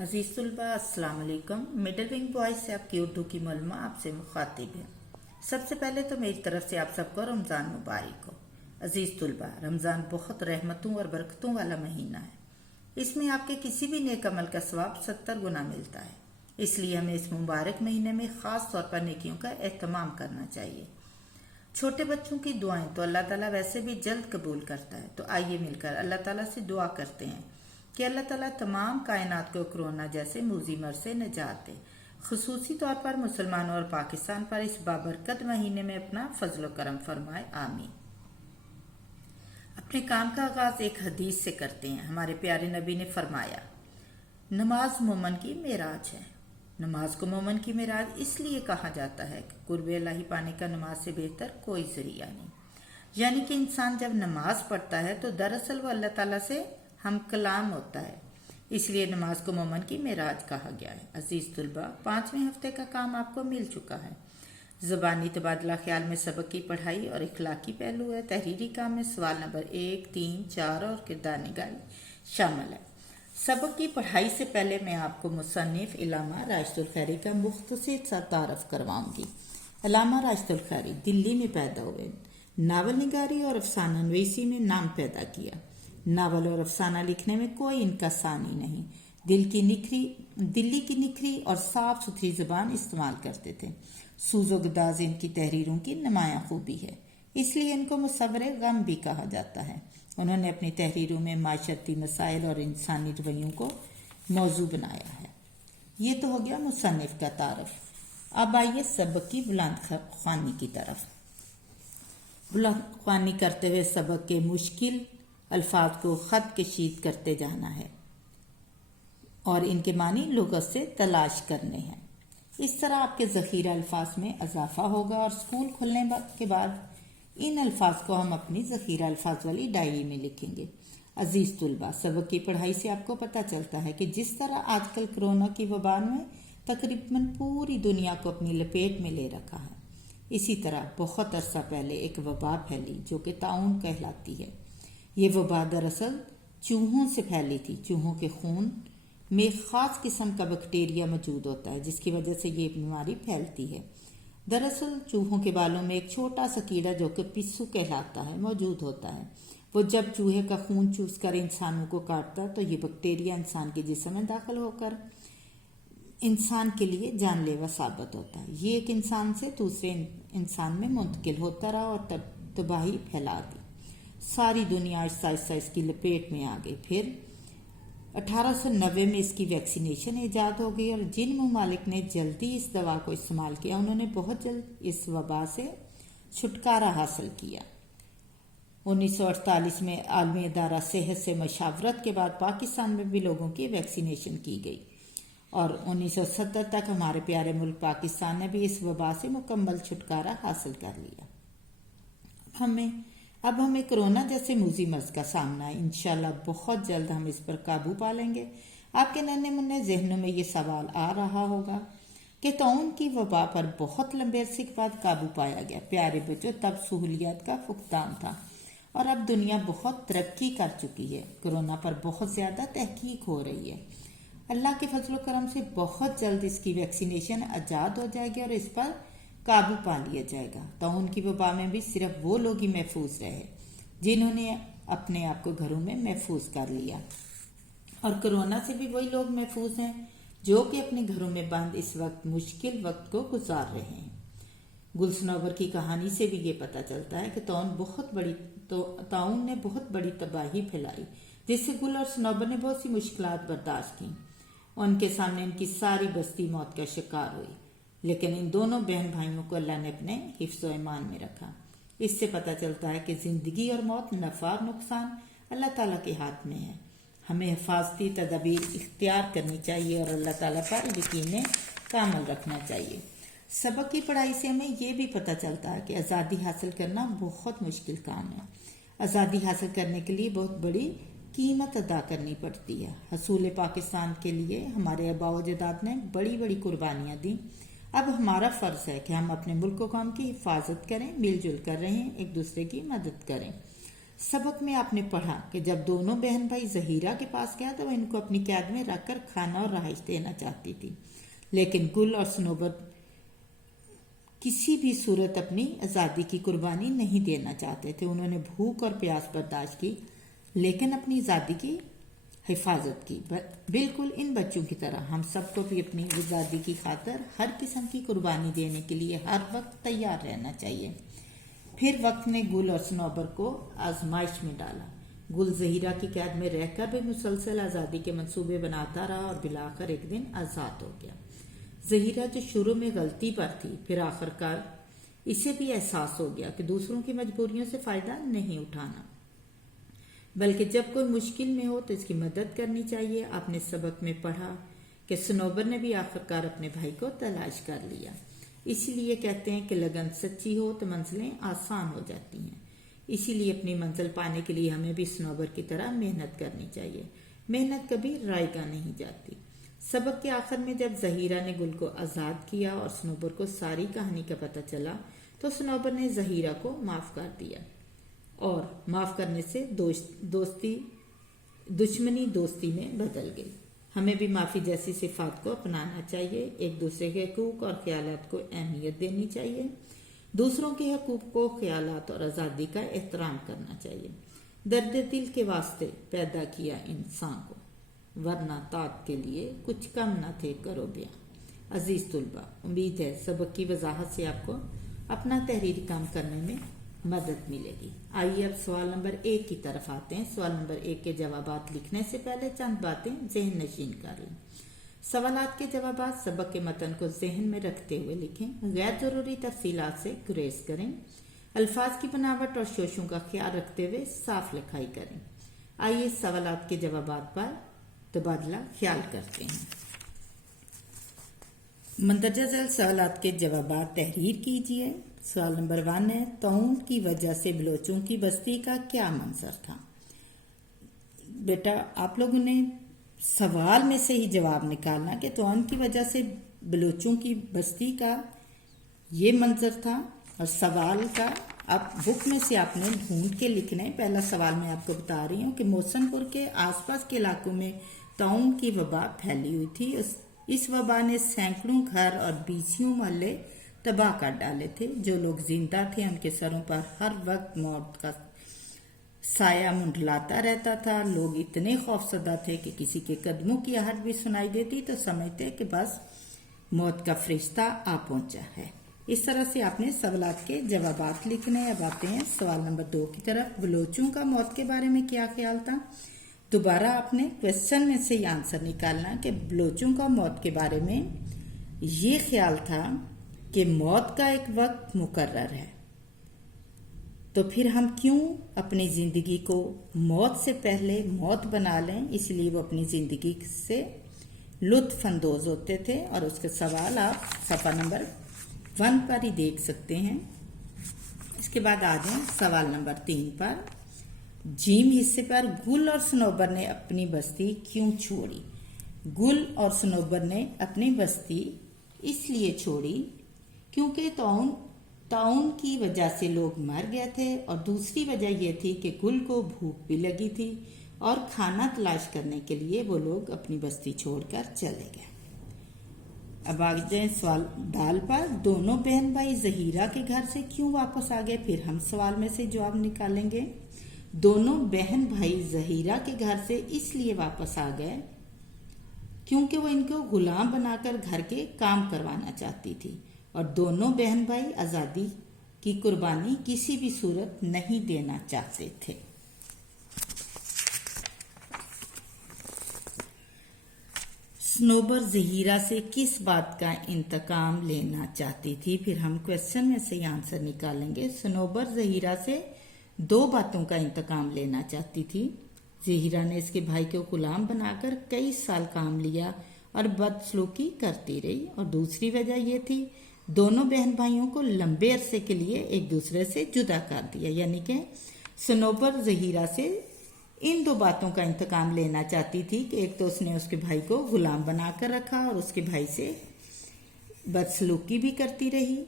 अजीज़ तुलबा अस्सलाम वालेकुम। Middle wing boys से आपकी उर्दू की मौलमा आपसे मुखातिब है। सबसे पहले तो मेरी तरफ से आप सबको रमज़ान मुबारक हो। अजीज़ तुलबा, रमज़ान बहुत रहमतों और बरकतों वाला महीना है। इसमें आपके किसी भी नेक अमल का सवाब 70 गुना मिलता है। इसलिए हमें इस मुबारक महीने में ख़ास तौर पर नेकियों का एहतमाम करना चाहिए। छोटे बच्चों की दुआएं तो अल्लाह ताला वैसे भी जल्द कबूल करता है, तो आइए मिलकर अल्लाह ताला से दुआ करते हैं कि अल्लाह ताला तमाम कायनात को कोरोना जैसे मूजी मर से निजात दे। खुसूसी तौर पर मुसलमानों और पाकिस्तान पर इस बाबरकत महीने में अपना फजल करम फरमाए, आमीन। अपने काम का आगाज एक हदीस से करते हैं। हमारे प्यारे नबी ने फरमाया, नमाज मोमन की मेराज है। नमाज को मोमन की मेराज इसलिए कहा जाता है कि कुर्बे इलाही पाने का नमाज से बेहतर कोई जरिया नहीं। यानी कि इंसान जब नमाज पढ़ता है तो दरअसल वो अल्लाह ताला से हम कलाम होता है। इसलिए नमाज को मोमन की मेराज कहा गया है। अजीज तुलबा, 5वें हफ्ते का काम आपको मिल चुका है। ज़बानी तबादला ख्याल में सबक की पढ़ाई और इखलाकी पहलू है। तहरीरी काम में सवाल नंबर 1, 3, 4 और किरदार निगारी शामिल है। सबक की पढ़ाई से पहले मैं आपको मुसन्निफ इलामा राशिदुल खैरी का मुख्तसर सा तारफ करवाऊंगी। इलामा राशिदुल खैरी दिल्ली में पैदा हुए। नावल निगारी और अफसाना नवीसी में नाम पैदा किया। नावल और अफसाना लिखने में कोई इनका सानी नहीं। दिल्ली की निखरी और साफ सुथरी जबान इस्तेमाल करते थे। सूजो गदाज इनकी तहरीरों की नुमायां खूबी है, इसलिए इनको मुसव्वरे गम भी कहा जाता है। उन्होंने अपनी तहरीरों में माशरती मसाइल और इंसानी रवैयों को मौजू बनाया है। ये तो हो गया मुसन्निफ का तारफ। अब आइए सबक की बुलंद ख्वानी की तरफ। बुलंद ख्वानी करते हुए सबक के मुश्किल अल्फाज को खत कशीद करते जाना है और इनके मानी लुगत से तलाश करने हैं। इस तरह आपके ज़ख़ीरा अल्फाज में इजाफा होगा और स्कूल खुलने के बाद इन अल्फाज को हम अपनी ज़ख़ीरा अल्फाज वाली डायरी में लिखेंगे। अजीज़ तुलबा, सबक की पढ़ाई से आपको पता चलता है कि जिस तरह आजकल कोरोना की वबा में तकरीबन पूरी दुनिया को अपनी लपेट में ले रखा है, इसी तरह बहुत अरसा पहले एक वबा फैली जो कि ताउन कहलाती है। ये वबा दरअसल चूहों से फैली थी। चूहों के खून में ख़ास किस्म का बैक्टीरिया मौजूद होता है जिसकी वजह से ये बीमारी फैलती है। दरअसल चूहों के बालों में एक छोटा सा कीड़ा जो कि पिस्सू कहलाता है मौजूद होता है। वो जब चूहे का खून चूस कर इंसानों को काटता है तो ये बैक्टीरिया इंसान के जिस्म में दाखिल होकर इंसान के लिए जानलेवा साबित होता है। ये एक इंसान से दूसरे इंसान में मुंतकिल होता रहा और तब तबाही फैला दी। सारी दुनिया आहिस्ता आहिस्ता इसकी लपेट में आ गई। फिर 1890 में इसकी वैक्सीनेशन ईजाद हो गई और जिन ममालिक ने जल्दी इस दवा को इस्तेमाल किया उन्होंने बहुत जल्द इस वबा से छुटकारा हासिल किया। 1948 में आलमी अदारा सेहत से मशावरत के बाद पाकिस्तान में भी लोगों की वैक्सीनेशन की गई और 1970 तक हमारे प्यारे मुल्क पाकिस्तान ने भी इस वबा से मुकम्मल छुटकारा हासिल कर लिया। अब हमें कोरोना जैसे मूजी मर्ज का सामना है। इंशाल्लाह बहुत जल्द हम इस पर काबू पा लेंगे। आपके नन्हे मुन्ने जहनों में ये सवाल आ रहा होगा कि ताउन की वबा पर बहुत लंबे अरसे के बाद काबू पाया गया। प्यारे बच्चों, तब सहूलियात का फुकदान था और अब दुनिया बहुत तरक्की कर चुकी है। कोरोना पर बहुत ज़्यादा तहकीक हो रही है। अल्लाह के फजल करम से बहुत जल्द इसकी वैक्सीनेशन आज़ाद हो जाएगी और इस पर काबू पा लिया जाएगा। ताउन की वबा में भी सिर्फ वो लोग ही महफूज रहे जिन्होंने अपने आप को घरों में महफूज कर लिया और कोरोना से भी वही लोग महफूज हैं जो कि अपने घरों में बंद इस वक्त मुश्किल वक्त को गुजार रहे हैं। गुल सनोबर की कहानी से भी ये पता चलता है कि ताउन ने बहुत बड़ी तबाही फैलाई जिससे गुल और सनोबर ने बहुत सी मुश्किलात बर्दाश्त की। उनके सामने इनकी सारी बस्ती मौत का शिकार हुई, लेकिन इन दोनों बहन भाइयों को अल्लाह ने अपने हिफ्ज़ व ईमान में रखा। इससे पता चलता है कि ज़िंदगी और मौत, नफ़ा और नुकसान अल्लाह ताला के हाथ में है। हमें हिफाजती तदबीर इख्तियार करनी चाहिए और अल्लाह ताला पर यकीन कामल रखना चाहिए। सबक की पढ़ाई से हमें ये भी पता चलता है कि आज़ादी हासिल करना बहुत मुश्किल काम है। आज़ादी हासिल करने के लिए बहुत बड़ी कीमत अदा करनी पड़ती है। हसूल पाकिस्तान के लिए हमारे आबा व अजदाद ने बड़ी बड़ी कुर्बानियाँ दी। अब हमारा फ़र्ज़ है कि हम अपने मुल्क व कौम की हिफाजत करें, मिलजुल कर रहें, एक दूसरे की मदद करें। सबक में आपने पढ़ा कि जब दोनों बहन भाई जहीरा के पास गया तो वह इनको अपनी कैद में रखकर खाना और रहाइश देना चाहती थी, लेकिन गुल और सनोबर किसी भी सूरत अपनी आज़ादी की कुर्बानी नहीं देना चाहते थे। उन्होंने भूख और प्यास बर्दाश्त की, लेकिन अपनी आज़ादी की हिफाजत की। बिल्कुल इन बच्चों की तरह हम सबको भी अपनी आज़ादी की खातिर हर किस्म की कुर्बानी देने के लिए हर वक्त तैयार रहना चाहिए। फिर वक्त ने गुल और सनोबर को आजमाइश में डाला। गुल जहीरा की कैद में रहकर भी मुसलसल आज़ादी के मंसूबे बनाता रहा और बिलाकर एक दिन आज़ाद हो गया। जहीरा जो शुरू में गलती पर थी, फिर आखिरकार इसे भी एहसास हो गया कि दूसरों की मजबूरियों से फायदा नहीं उठाना, बल्कि जब कोई मुश्किल में हो तो इसकी मदद करनी चाहिए। आपने सबक में पढ़ा कि सनोबर ने भी आखिरकार अपने भाई को तलाश कर लिया। इसीलिए कहते हैं कि लगन सच्ची हो तो मंजिलें आसान हो जाती हैं। इसीलिए अपनी मंजिल पाने के लिए हमें भी सनोबर की तरह मेहनत करनी चाहिए। मेहनत कभी रायगा नहीं जाती। सबक के आखिर में जब जहीरा ने गुल को आज़ाद किया और सनोबर को सारी कहानी का पता चला तो सनोबर ने जहीरा को माफ़ कर दिया, और माफ़ करने से दुश्मनी दोस्ती में बदल गई। हमें भी माफ़ी जैसी सिफात को अपनाना चाहिए। एक दूसरे के हकूक़ और ख्यालात को अहमियत देनी चाहिए। दूसरों के हकूक़ को, ख्यालात और आज़ादी का एहतराम करना चाहिए। दर्द दिल के वास्ते पैदा किया इंसान को, वरना तात के लिए कुछ कम न थे करो ब्याह। अजीज तुलबा, उम्मीद है सबक की वजाहत से आपको अपना तहरीरी काम करने में मदद मिलेगी। आइए अब सवाल नंबर 1 की तरफ आते हैं। सवाल नंबर 1 के जवाबात लिखने से पहले चंद बातें ज़हन नशीन कर लें। सवालात के जवाबात सबक के मतन को जहन में रखते हुए लिखें। गैर जरूरी तफसीलात से गुरेज करें। अल्फाज की बनावट और शोशों का ख्याल रखते हुए साफ लिखाई करें। आइए सवालात के जवाबात पर तबादला ख्याल करते हैं। मंदरजा झैल सवालात के जवाबात तहरीर कीजिए। सवाल नंबर 1 है, तौन की वजह से बलोचों की बस्ती का क्या मंजर था? बेटा आप लोगों ने सवाल में से ही जवाब निकालना कि तौन की वजह से बलोचों की बस्ती का ये मंजर था, और सवाल का आप बुक में से आपने ढूंढ के लिखना है। पहला सवाल मैं आपको बता रही हूँ कि मोहसनपुर के आसपास के इलाकों में तौन की वबा फैली हुई थी। इस वबा ने सैकड़ों घर और बीसियों मोहल्ले तबाह कर डाले थे। जो लोग जिंदा थे उनके सरों पर हर वक्त मौत का साया मुंडलाता रहता था। लोग इतने खौफसदा थे कि किसी के कदमों की आहट भी सुनाई देती तो समझते कि बस मौत का फरिश्ता आ पहुंचा है। इस तरह से आपने सवालात के जवाबात लिखने। अब आते हैं सवाल नंबर 2 की तरफ। बलोचों का मौत के बारे में क्या ख्याल था? दोबारा आपने क्वेश्चन में से आंसर निकालना कि बलोचों का मौत के बारे में ये ख्याल था कि मौत का एक वक्त मुकर्रर है, तो फिर हम क्यों अपनी जिंदगी को मौत से पहले मौत बना लें। इसलिए वो अपनी जिंदगी से लुत्फ अंदोज होते थे। और उसके सवाल आप सफ़ा नंबर 1 पर ही देख सकते हैं। इसके बाद आ जाएं सवाल नंबर 3 पर। जीम हिस्से पर गुल और सनोबर ने अपनी बस्ती क्यों छोड़ी? गुल और सनोबर ने अपनी बस्ती इसलिए छोड़ी क्योंकि ताउन की वजह से लोग मर गए थे, और दूसरी वजह यह थी कि गुल को भूख भी लगी थी और खाना तलाश करने के लिए वो लोग अपनी बस्ती छोड़कर चले गए। अब आ जाए सवाल दाल पर। दोनों बहन भाई जहीरा के घर से क्यों वापस आ गए? फिर हम सवाल में से जवाब निकालेंगे। दोनों बहन भाई जहीरा के घर से इसलिए वापस आ गए क्योंकि वो इनको गुलाम बनाकर घर के काम करवाना चाहती थी, और दोनों बहन भाई आज़ादी की कुर्बानी किसी भी सूरत नहीं देना चाहते थे। सनोबर जहीरा से किस बात का इंतकाम लेना चाहती थी? फिर हम क्वेश्चन में से आंसर निकालेंगे। सनोबर जहीरा से 2 बातों का इंतकाम लेना चाहती थी। जहीरा ने इसके भाई को गुलाम बनाकर कई साल काम लिया और बदसलूकी करती रही, और दूसरी वजह यह थी दोनों बहन भाइयों को लंबे अरसे के लिए एक दूसरे से जुदा कर दिया। यानी कि सनोबर जहीरा से इन 2 बातों का इंतकाम लेना चाहती थी कि एक तो उसने उसके भाई को गुलाम बनाकर रखा और उसके भाई से बदसलूकी भी करती रही।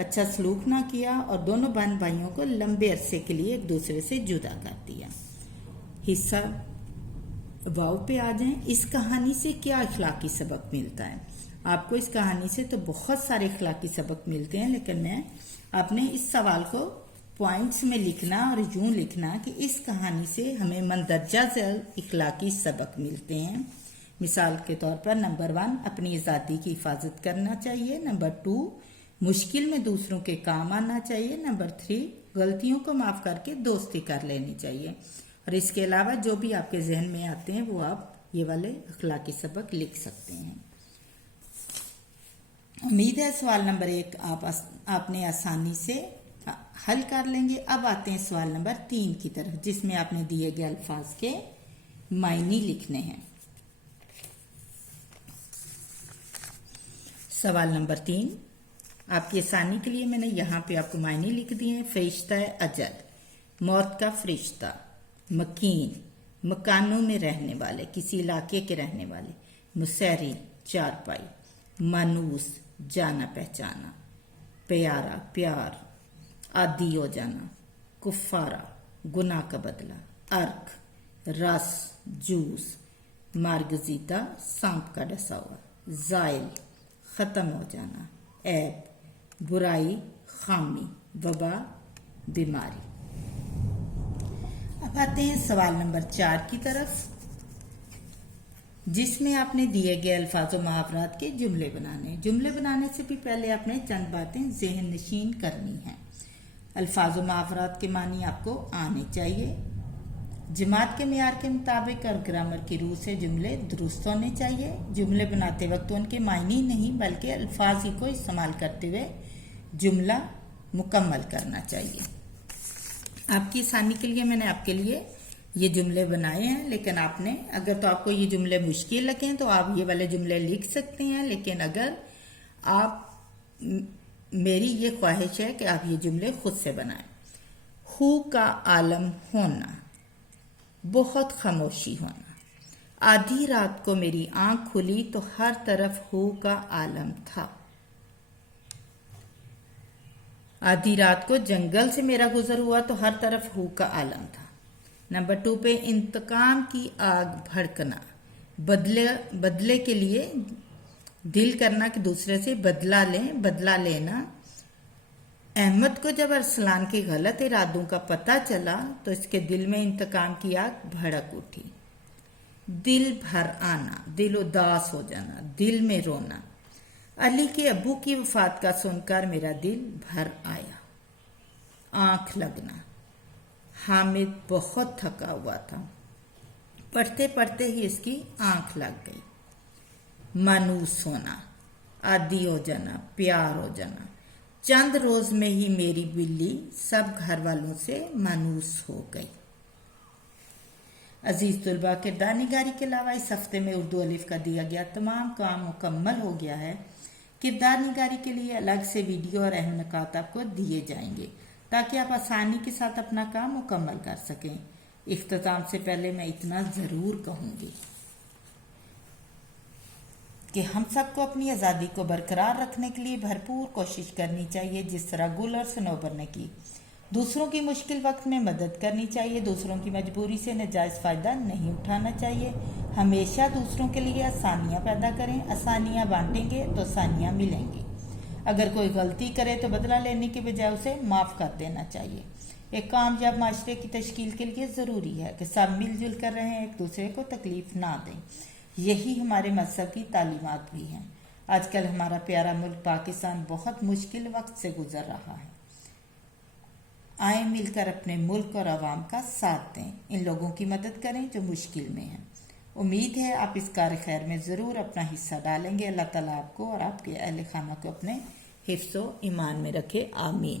अच्छा सलूक ना किया और दोनों बहन भाइयों को लंबे अरसे के लिए एक दूसरे से जुदा कर दिया। हिस्सा वाव पे आ जाएं। इस कहानी से क्या इखलाकी सबक मिलता है? आपको इस कहानी से तो बहुत सारे इखलाकी सबक मिलते हैं, लेकिन आपने इस सवाल को पॉइंट्स में लिखना और यूं लिखना कि इस कहानी से हमें मंदरजा से इखलाकी सबक मिलते हैं। मिसाल के तौर पर नंबर 1, अपनी आज़ादी की हिफाजत करना चाहिए। नंबर 2, मुश्किल में दूसरों के काम आना चाहिए। नंबर 3, गलतियों को माफ करके दोस्ती कर लेनी चाहिए। और इसके अलावा जो भी आपके जहन में आते हैं वो आप ये वाले अखलाकी सबक लिख सकते हैं। उम्मीद है सवाल नंबर 1 आपने आसानी से हल कर लेंगे। अब आते हैं सवाल नंबर 3 की तरफ, जिसमें आपने दिए गए अल्फाज के मायने लिखने हैं। सवाल नंबर 3, आपकी आसानी के लिए मैंने यहाँ पे आपको मायने लिख दिए हैं। फरिश्ता अजल, मौत का फरिश्ता। मकीन, मकानों में रहने वाले, किसी इलाके के रहने वाले। मुसैरी, चारपाई। मानूस, जाना पहचाना। प्यारा, प्यार। आदी हो जाना। कुफारा, गुनाह का बदला। अर्क, रस, जूस। मार्गजीता, सांप का डसा हुआ। जाइल, खत्म हो जाना। ऐब, बुराई, खामी। वबा, बीमारी। अब आते हैं सवाल नंबर 4 की तरफ, जिसमें आपने दिए गए अल्फाज और मुहावरात के जुमले बनाने। जुमले बनाने से भी पहले आपने चंद बातें ज़हन नशीन करनी हैं। अल्फाज और मुहावरात के मानी आपको आने चाहिए। जमात के मेयार के मुताबिक और ग्रामर की रूह से जुमले दुरुस्त होने चाहिए। जुमले बनाते वक्त उनके मायने नहीं बल्कि अल्फाज ही को इस्तेमाल करते हुए जुमला मुकम्मल करना चाहिए। आपकी आसानी के लिए मैंने आपके लिए ये जुमले बनाए हैं, लेकिन आपने अगर तो आपको ये जुमले मुश्किल लगें तो आप ये वाले जुमले लिख सकते हैं, लेकिन अगर मेरी ये ख्वाहिश है कि आप ये जुमले खुद से बनाएं। हू का आलम होना, बहुत खामोशी होना। आधी रात को मेरी आंख खुली तो हर तरफ हू का आलम था। आधी रात को जंगल से मेरा गुजर हुआ तो हर तरफ हू का आलम था। नंबर 2 पे इंतकाम की आग भड़कना, बदले के लिए दिल करना कि दूसरे से बदला लें, बदला लेना। अहमद को जब अरसलान के गलत इरादों का पता चला तो इसके दिल में इंतकाम की आग भड़क उठी। दिल भर आना, दिल उदास हो जाना, दिल में रोना। अली के अब्बू की वफात का सुनकर मेरा दिल भर आया। आंख लगना, हामिद बहुत थका हुआ था, पढ़ते पढ़ते ही इसकी आंख लग गई। मानूस होना, आदी हो जाना, प्यार हो जाना। चंद रोज में ही मेरी बिल्ली सब घर वालों से मानूस हो गई। अजीज तुलबा, किरदार निगारी के अलावा इस हफ्ते में उर्दू अलिफ का दिया गया तमाम काम मुकम्मल हो गया है। किरदार निगारी के लिए अलग से वीडियो और अहम नुकात आपको दिए जाएंगे ताकि आप आसानी के साथ अपना काम मुकम्मल कर सकें। इख्तिताम से पहले मैं इतना ज़रूर कहूँगी कि हम सबको अपनी आज़ादी को बरकरार रखने के लिए भरपूर कोशिश करनी चाहिए, जिस तरह गुल और सनोबर ने की। दूसरों की मुश्किल वक्त में मदद करनी चाहिए। दूसरों की मजबूरी से नाजायज़ फ़ायदा नहीं उठाना चाहिए। हमेशा दूसरों के लिए आसानियाँ पैदा करें। आसानियाँ बांटेंगे तो आसानियाँ मिलेंगी। अगर कोई गलती करे तो बदला लेने के बजाय उसे माफ़ कर देना चाहिए। एक कामयाब माशरे की तश्कील के लिए ज़रूरी है कि सब मिलजुल कर रहें, एक दूसरे को तकलीफ ना दें। यही हमारे मज़हब की तालीमात भी हैं। आजकल हमारा प्यारा मुल्क पाकिस्तान बहुत मुश्किल वक्त से गुजर रहा है। आए मिलकर अपने मुल्क और आवाम का साथ दें। इन लोगों की मदद करें जो मुश्किल में हैं। उम्मीद है आप इस कार खैर में ज़रूर अपना हिस्सा डालेंगे। अल्लाह ताला आपको और आपके अहल खाना को अपने हिफ्ज़ो ईमान में रखे। आमीन।